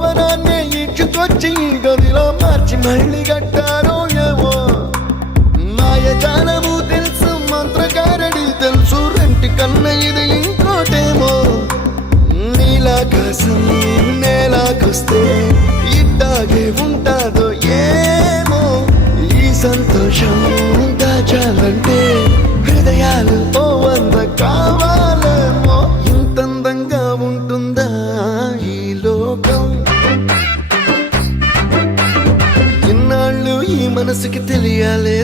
భవనాన్ని ఇచ్చుకొచ్చి గదిలో మార్చి మళ్ళీ కట్టారో ఏమో మాయజాలము తెలుసు మంత్రకారడి తెలుసు రెంటి కన్న ఇది ఇంకోటేమో నీలాకాశం నేలాకొస్తే ఇట్టాగే ఉంటాదో ఏమో ఈ సంతోషం దాచాలంటే హృదయాలు ఓ వంద కావాలేమో ఇంతందంగా ఉంటుందా ఈ లోకం ఇన్నాళ్ళు ఈ మనసుకి తెలియాలే